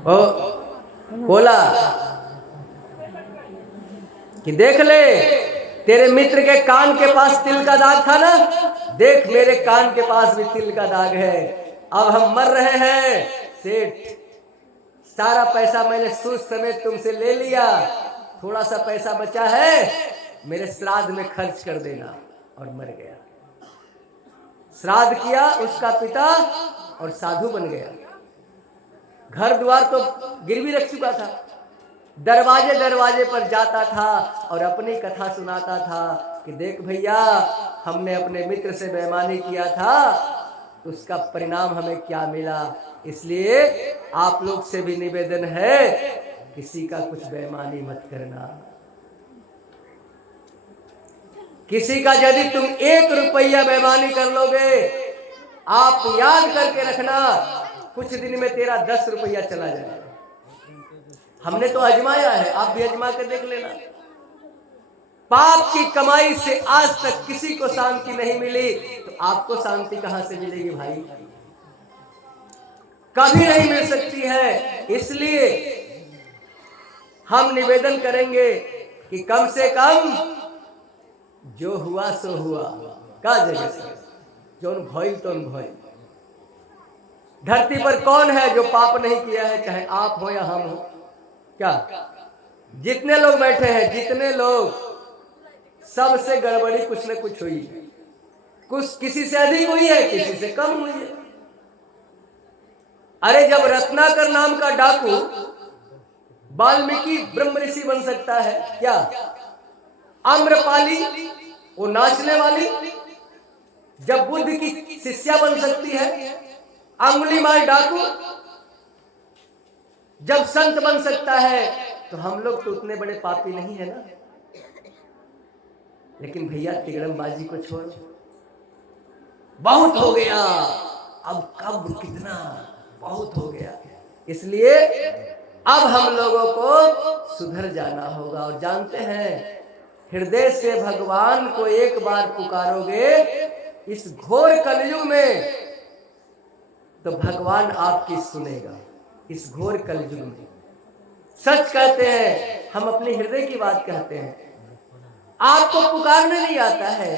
ओ बोला कि देख ले, तेरे मित्र के कान के पास तिल का दाग था ना, देख मेरे कान के पास भी तिल का दाग है। अब हम मर रहे हैं सेठ, सारा पैसा मैंने सूद समेत तुमसे ले लिया, थोड़ा सा पैसा बचा है मेरे श्राद्ध में खर्च कर देना। और मर गया। श्राद्ध किया उसका पिता और साधु बन गया। घर द्वार तो गिरवी रख चुका था, दरवाजे दरवाजे पर जाता था और अपनी कथा सुनाता था कि देख भैया, हमने अपने मित्र से बेईमानी किया था, उसका परिणाम हमें क्या मिला। इसलिए आप लोग से भी निवेदन है, किसी का कुछ बेईमानी मत करना। किसी का यदि तुम 1 रुपया बेईमानी कर लोगे, आप याद करके रखना, कुछ दिन में तेरा 10 रुपया चला जाएगा। हमने तो आजमाया है, आप भी आजमा कर देख लेना। पाप की कमाई से आज तक किसी को शांति नहीं मिली, तो आपको शांति कहां से मिलेगी भाई? कभी नहीं मिल सकती है। इसलिए हम निवेदन करेंगे कि कम से कम जो हुआ सो हुआ, का जगह से जो भइल तो भइल। धरती पर कौन है जो पाप नहीं किया है, चाहे आप हो या हम हो? क्या जितने लोग बैठे हैं, जितने लोग, सबसे गड़बड़ी कुछ न कुछ हुई है। कुछ किसी से अधिक हुई है, किसी से कम हुई है। अरे जब रत्नाकर नाम का डाकू वाल्मीकि ब्रह्म ऋषि बन सकता है क्या? आम्रपाली वो नाचने वाली जब बुद्ध की शिष्या बन सकती है, अंगुलीमाल डाकू जब संत बन सकता है, तो हम लोग तो उतने बड़े पापी नहीं है ना। लेकिन भैया तिगड़मबाजी को छोड़ो, बहुत हो गया, अब कब कितना, बहुत हो गया। इसलिए अब हम लोगों को सुधर जाना होगा। और जानते हैं, हृदय से भगवान को एक बार पुकारोगे इस घोर कलयुग में, तो भगवान आपकी सुनेगा। इस घोर कलयुग में सच कहते हैं, हम अपने हृदय की बात कहते हैं। आपको पुकारने नहीं आता है,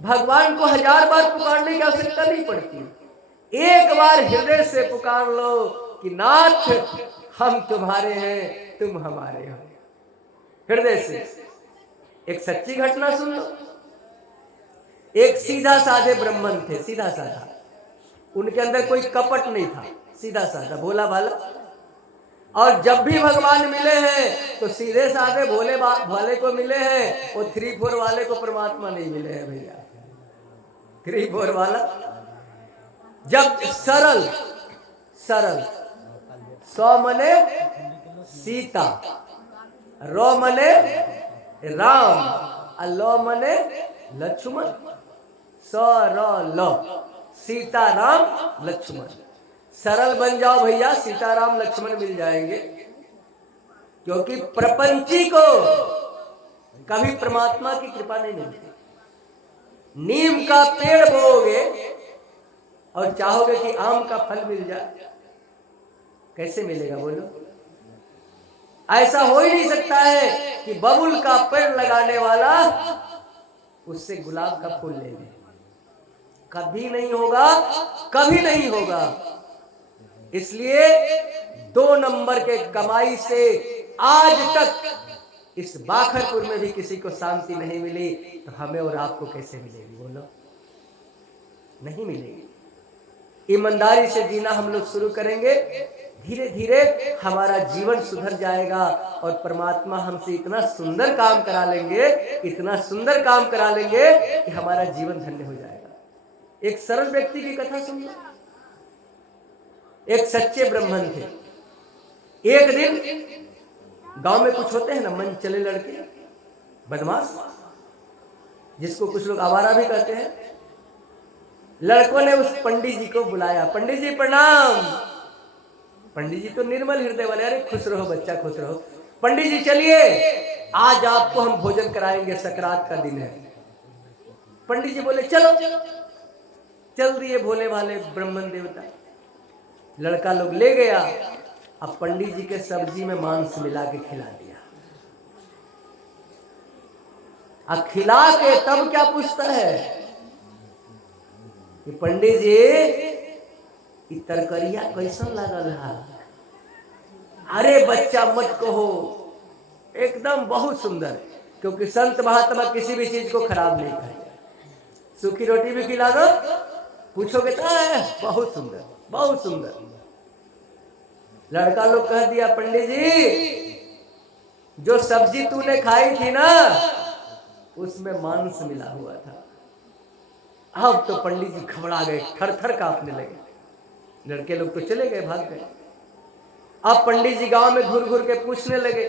भगवान को 1000 बार पुकारने की आवश्यकता नहीं पड़ती। एक बार हृदय से पुकार लो कि नाथ हम तुम्हारे हैं, तुम हमारे हो। हृदय से। एक सच्ची घटना सुन लो। एक सीधा साधे ब्राह्मण थे, सीधा साधा, उनके अंदर कोई कपट नहीं था, सीधा साधा भोला भाला। और जब भी भगवान मिले हैं तो सीधे साधे भोले भाले को मिले हैं, वो 3-4 वाले को परमात्मा नहीं मिले हैं भैया। 3-4 वाला जब सरल सरल, 100 मने सीता, रो मने राम, अल्लो मने लक्ष्मण, सीता राम लक्ष्मण। सरल बन जाओ भैया, सीताराम लक्ष्मण मिल जाएंगे। क्योंकि प्रपंची को कभी परमात्मा की कृपा नहीं मिलती। नीम का पेड़ बोओगे और चाहोगे कि आम का फल मिल जाए, कैसे मिलेगा बोलो? ऐसा हो ही नहीं सकता है कि बबुल का पेड़ लगाने वाला उससे गुलाब का फूल ले ले। कभी नहीं होगा, कभी नहीं होगा। इसलिए 2 नंबर के कमाई से आज तक इस बाखरपुर में भी किसी को शांति नहीं मिली, तो हमें और आपको कैसे मिलेगी बोलो? नहीं मिलेगी। ईमानदारी से जीना हम लोग शुरू करेंगे, धीरे धीरे हमारा जीवन सुधर जाएगा और परमात्मा हमसे इतना सुंदर काम करा लेंगे, इतना सुंदर काम करा लेंगे कि हमारा जीवन धन्य हो जाएगा। एक सरल व्यक्ति की कथा सुन लो। एक सच्चे ब्राह्मण थे। एक दिन गांव में कुछ होते हैं ना मन चले लड़के, बदमाश, जिसको कुछ लोग आवारा भी कहते हैं। लड़कों ने उस पंडित जी को बुलाया, पंडित जी प्रणाम। पंडित जी तो निर्मल हृदय वाले, अरे खुश रहो बच्चा, खुश रहो। पंडित जी चलिए, आज आपको हम भोजन कराएंगे, सकरात का दिन है। पंडित जी बोले चलो। चल दिए भोले भाले ब्राह्मण देवता। लड़का लोग ले गया, अब पंडित जी के सब्जी में मांस मिला के खिला दिया। अब खिला के तब क्या पूछता है कि पंडित जी ई तरकरिया कैसन लगल है? अरे बच्चा मत कहो, एकदम बहुत सुंदर। क्योंकि संत महात्मा किसी भी चीज को खराब नहीं करते। सूखी रोटी भी खिला दो, पूछोगे तो बहुत सुंदर, बहुत सुंदर। लड़का लोग कह दिया पंडित जी जो सब्जी तूने खाई थी ना उसमें मांस मिला हुआ था। अब तो पंडित जी घबरा गए, थर थर कांपने लगे। लड़के लोग तो चले गए, भाग गए। अब पंडित जी गांव में घूर घूर के पूछने लगे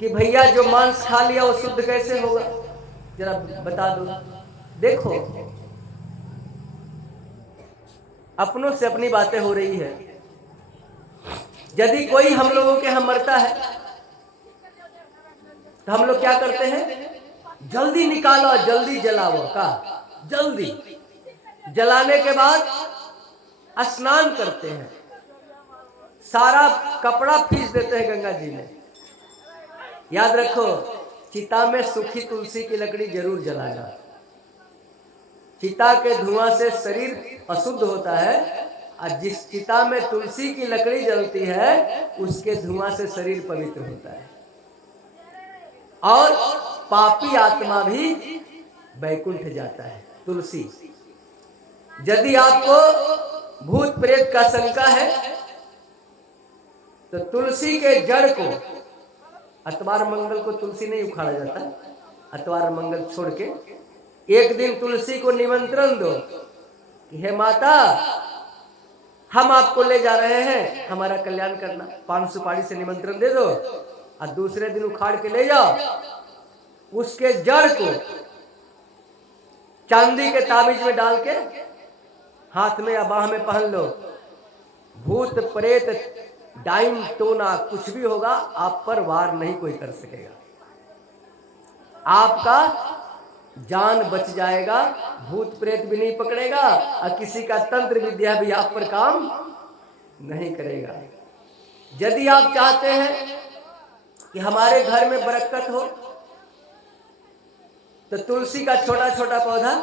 कि भैया जो मांस खा लिया वो शुद्ध कैसे होगा, जरा बता दो। देखो अपनों से अपनी बातें हो रही है। यदि कोई हम लोगों के यहाँ मरता है तो हम लोग क्या करते हैं? जल्दी निकालो, जल्दी जलाओ का, जल्दी जलाने के बाद स्नान करते हैं, सारा कपड़ा फीस देते हैं गंगा जी में। याद रखो चिता में सूखी तुलसी की लकड़ी जरूर जलाना। चिता के धुआं से शरीर अशुद्ध होता है और जिस चिता में तुलसी की लकड़ी जलती है उसके धुआं से शरीर पवित्र होता है और पापी आत्मा भी वैकुंठ जाता है। तुलसी, यदि आपको भूत प्रेत का शंका है तो तुलसी के जड़ को, अतवार मंगल को तुलसी नहीं उखाड़ा जाता, अतवार मंगल छोड़ के एक दिन तुलसी को निमंत्रण दो कि हे माता हम आपको ले जा रहे हैं हमारा कल्याण करना। 5 सुपारी से निमंत्रण दे दो और दूसरे दिन उखाड़ के ले जाओ। उसके जड़ को चांदी के ताबीज में डाल के हाथ में या बाह में पहन लो। भूत प्रेत डाइन टोना कुछ भी होगा आप पर वार नहीं कोई कर सकेगा, आपका जान बच जाएगा, भूत प्रेत भी नहीं पकड़ेगा और किसी का तंत्र विद्या भी आप पर काम नहीं करेगा। यदि आप चाहते हैं कि हमारे घर में बरकत हो तो तुलसी का छोटा छोटा पौधा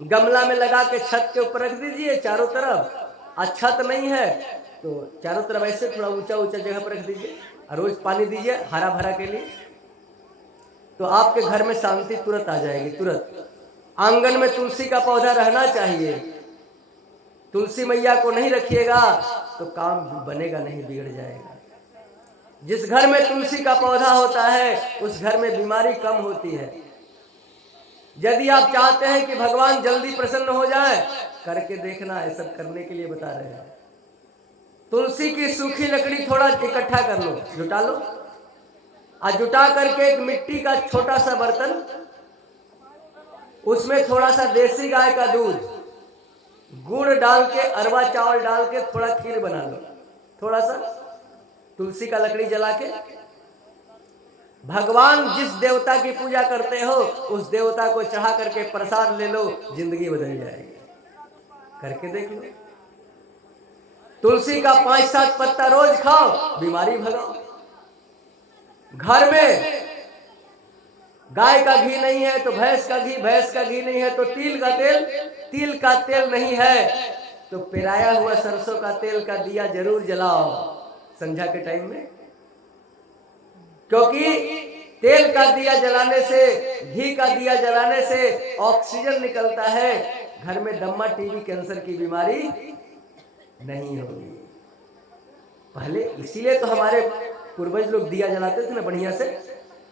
गमला में लगा के छत के ऊपर रख दीजिए चारों तरफ। और छत नहीं है तो चारों तरफ ऐसे थोड़ा ऊंचा ऊंचा जगह पर रख दीजिए और रोज पानी दीजिए हरा भरा के लिए, तो आपके घर में शांति तुरंत आ जाएगी। तुरंत आंगन में तुलसी का पौधा रहना चाहिए। तुलसी मैया को नहीं रखिएगा तो काम बनेगा नहीं, बिगड़ जाएगा। जिस घर में तुलसी का पौधा होता है उस घर में बीमारी कम होती है। यदि आप चाहते हैं कि भगवान जल्दी प्रसन्न हो जाए, करके देखना, ये सब करने के लिए बता रहे हैं। तुलसी की सूखी लकड़ी थोड़ा इकट्ठा कर लो, जुटा लो और जुटा करके एक मिट्टी का छोटा सा बर्तन, उसमें थोड़ा सा देसी गाय का दूध, गुड़ डाल के, अरवा चावल डाल के थोड़ा खीर बना लो। थोड़ा सा तुलसी का लकड़ी जला के भगवान जिस देवता की पूजा करते हो उस देवता को चढ़ा करके प्रसाद ले लो, जिंदगी बदल जाएगी। करके देख लो। तुलसी का 5-7 पत्ता रोज खाओ, बीमारी भगाओ। घर में गाय का घी नहीं है तो भैंस का घी, भैंस का घी नहीं है तो तिल का तेल, तिल का तेल नहीं है तो पिराया हुआ सरसों का तेल का दिया जरूर जलाओ संध्या के टाइम में। क्योंकि तेल का दिया जलाने से, घी का दिया जलाने से ऑक्सीजन निकलता है, घर में दम्मा, टीबी, कैंसर की बीमारी नहीं होगी। पहले इसीलिए तो हमारे पूर्वज लोग दिया जलाते थे ना बढ़िया से।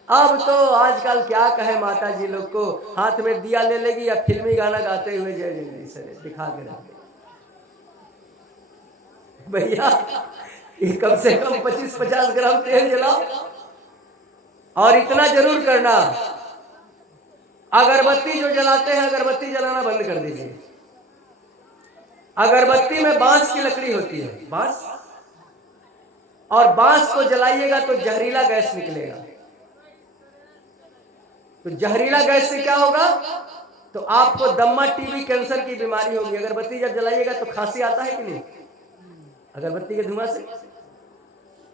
अब तो आजकल क्या कहे माता जी लोग को, हाथ में दिया ले लेगी या फिल्मी गाना गाते हुए जय जय सर दिखा के रख। भैया ये कम से कम 25-50 ग्राम तेल जलाओ। और इतना जरूर करना, अगरबत्ती जो जलाते हैं अगरबत्ती जलाना बंद कर दीजिए। अगरबत्ती में बांस की लकड़ी होती है, बांस, और बांस को जलाइएगा तो जहरीला गैस निकलेगा। तो जहरीला गैस से क्या होगा, तो आपको दम्मा, टीबी, कैंसर की बीमारी होगी। अगरबत्ती जब जलाइएगा तो खांसी आता है कि नहीं अगरबत्ती के धुआं से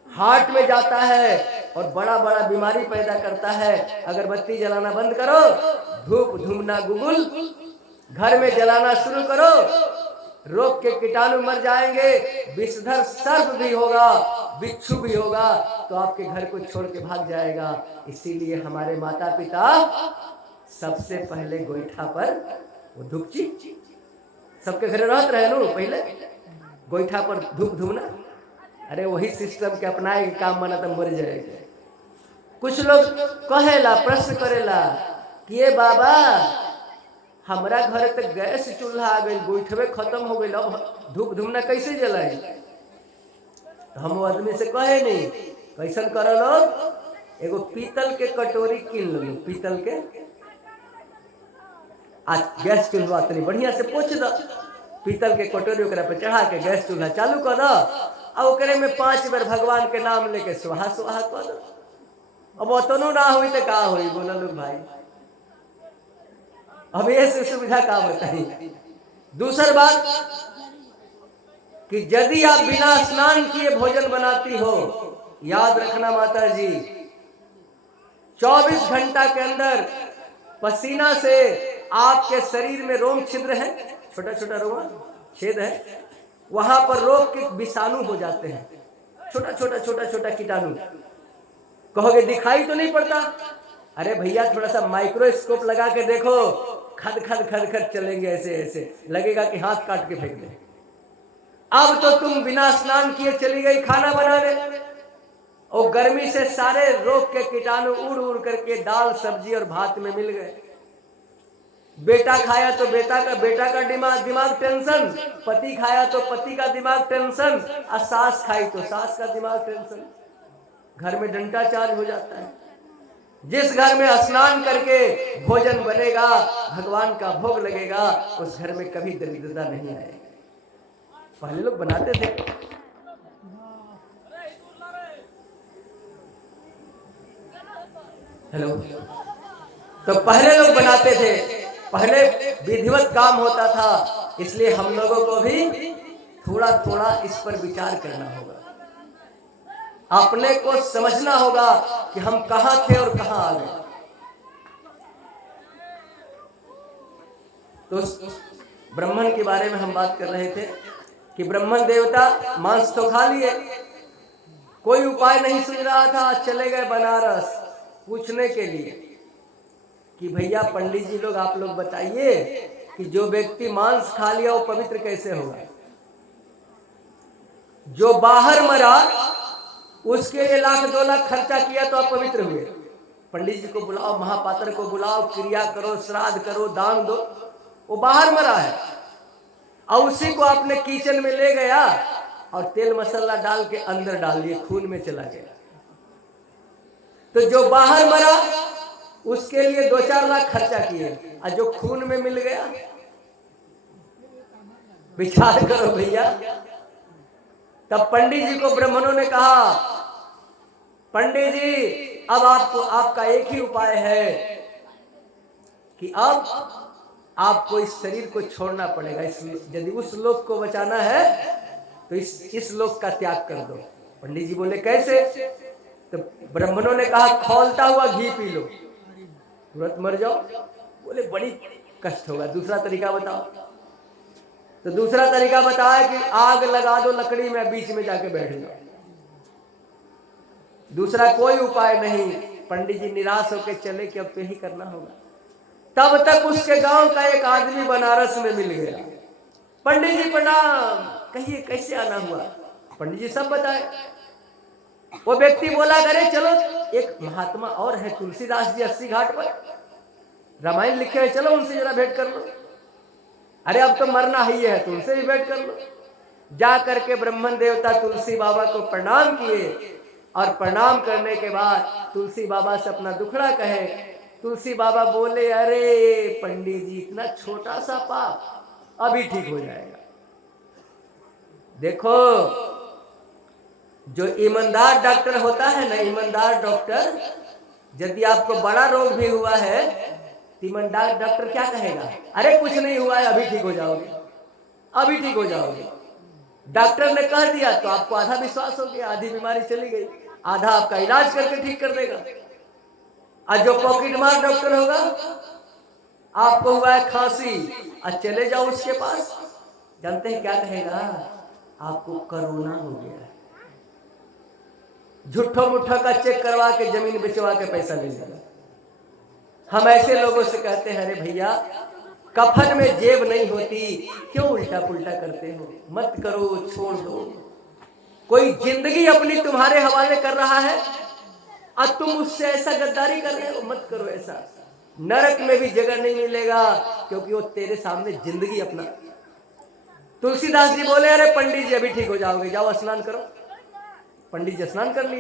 हार्ट में जाता है और बड़ा बड़ा बीमारी पैदा करता है। अगरबत्ती जलाना बंद करो, धूप धूमना गुगुल घर में जलाना शुरू करो, रोग के कीटाणु मर जाएंगे, विषधर सर्प भी होगा, बिच्छू भी होगा तो आपके घर को छोड़ के भाग जाएगा। इसीलिए हमारे माता पिता सबसे पहले गोईठा पर वो धूपची सबके घर रहते रहे नो, पहले गोईठा पर धूप धूमना। अरे वही सिस्टम के अपनाए काम मना तो मर जाएगा। कुछ लोग कहेला प्रश्न करेला कि ये बाबा हमारा घर तक गैस चूल्हा आ गई, गोईठवे खत्म हो गई, अब धूप धूमना कैसे जलाए? तो हम आदमी से कहे नहीं, कैसन करो लोग, एगो पीतल के कटोरी किन लो, पीतल के आज गैस चूल्हा तनी बढ़िया से पोछ दो, पीतल के कटोरी ओकरा पे चढ़ा के गैस चूल्हा चालू कर दो और ओकरे में 5 बार भगवान के नाम लेके सुहा सुहा कर दो। अब ओतनो ना हुई तो का हुई, बोला लोग भाई, अब ये सुविधा का बताइए। दूसरी बात कि यदि आप बिना स्नान किए भोजन बनाती हो, याद रखना माता जी, 24 घंटा के अंदर पसीना से आपके शरीर में रोम छिद्र है, छोटा छोटा रोमा छेद है, वहां पर रोग के विषाणु हो जाते हैं, छोटा छोटा छोटा छोटा कीटाणु। कहोगे दिखाई तो नहीं पड़ता? अरे भैया थोड़ा सा माइक्रोस्कोप लगा के देखो, खद खद खद खद चलेंगे, ऐसे ऐसे लगेगा कि हाथ काट के फेंक दे। अब तो तुम बिना स्नान किए चली गई खाना बनाने, और गर्मी से सारे रोग के कीटाणु उड़ उड़ करके दाल सब्जी और भात में मिल गए। बेटा खाया तो बेटा का दिमाग टेंशन, पति खाया तो पति का दिमाग टेंशन, और सास खाई तो सास का दिमाग टेंशन। घर में डंडा चार्ज हो जाता है। जिस घर में स्नान करके भोजन बनेगा, भगवान का भोग लगेगा, उस घर में कभी दरिद्रता नहीं आएगी। पहले लोग बनाते थे। हेलो, तो पहले लोग बनाते थे, पहले विधिवत काम होता था। इसलिए हम लोगों को भी थोड़ा थोड़ा इस पर विचार करना होगा, अपने को समझना होगा कि हम कहां थे और कहां आ गए। तो ब्राह्मण के बारे में हम बात कर रहे थे कि ब्राह्मण देवता मांस तो खा लिए, कोई उपाय नहीं सुन रहा था। चले गए बनारस पूछने के लिए कि भैया पंडित जी लोग, आप लोग बताइए कि जो व्यक्ति मांस खा लिया वो पवित्र कैसे होगा? जो बाहर मरा उसके लिए 1,00,000 2 लाख खर्चा किया तो आप पवित्र हुए। पंडित जी को बुलाओ, महापात्र को बुलाओ, क्रिया करो, श्राद्ध करो, दान दो। वो बाहर मरा है और उसी को आपने किचन में ले गया और तेल मसाला डाल के अंदर डाल दिए, खून में चला गया। तो जो बाहर मरा उसके लिए 2-4 लाख खर्चा किए, और जो खून में मिल गया, विचार करो भैया। तब पंडित जी को ब्राह्मणों ने कहा, पंडित जी अब आपका एक ही उपाय है कि अब आपको इस शरीर को छोड़ना पड़ेगा। इसलिए यदि उस लोक को बचाना है तो इस लोक का त्याग कर दो। पंडित जी बोले कैसे? तो ब्राह्मणों ने कहा खौलता हुआ घी पी लो, तुरंत मर जाओ। बोले बड़ी कष्ट होगा, दूसरा तरीका बताओ। तो दूसरा तरीका बताया कि आग लगा दो लकड़ी में, बीच में जाके बैठ जाओ। दूसरा कोई उपाय नहीं। पंडित जी निराश होकर चले कि अब तो यही करना होगा। तब तक उसके गांव का एक आदमी बनारस में मिल गया। पंडित जी प्रणाम, कहिए कैसे आना हुआ? पंडित जी सब बताए। वो व्यक्ति बोला करे चलो एक महात्मा और है तुलसीदास जी 80 घाट पर रामायण लिखे हैं, चलो उनसे जरा भेंट कर लो। अरे अब तो मरना ही है तो उनसे भी भेंट कर लो। जा करके ब्राह्मण देवता तुलसी बाबा को प्रणाम किए और प्रणाम करने के बाद तुलसी बाबा से अपना दुखड़ा कहे। तुलसी बाबा बोले अरे पंडित जी इतना छोटा सा पाप अभी ठीक हो जाएगा। देखो जो ईमानदार डॉक्टर होता है ना, ईमानदार डॉक्टर, यदि आपको बड़ा रोग भी हुआ है तो ईमानदार डॉक्टर क्या कहेगा? अरे कुछ नहीं हुआ है, अभी ठीक हो जाओगे, अभी ठीक हो जाओगे। डॉक्टर ने कह दिया तो आपको आधा विश्वास हो गया, आधी बीमारी चली गई, आधा आपका इलाज करके ठीक कर देगा। और जो पॉकेट मार डॉक्टर होगा, आपको हुआ है खांसी, और चले जाओ उसके पास, जानते हैं क्या कहेगा? आपको कोरोना हो गया है। झूठो मुठो का चेक करवा के जमीन बेचवा के पैसा ले लेगा। हम ऐसे लोगों से कहते हैं, अरे भैया कफन में जेब नहीं होती, क्यों उल्टा पुल्टा करते हो? मत करो, छोड़ दो। कोई जिंदगी अपनी तुम्हारे हवाले कर रहा है और तुम उससे ऐसा गद्दारी कर रहे हो, मत करो ऐसा। नरक में भी जगह नहीं मिलेगा, क्योंकि वो तेरे सामने जिंदगी अपना। तुलसीदास जी बोले, अरे पंडित जी अभी ठीक हो जाओगे, जाओ स्नान करो। पंडित जी स्नान कर लिए।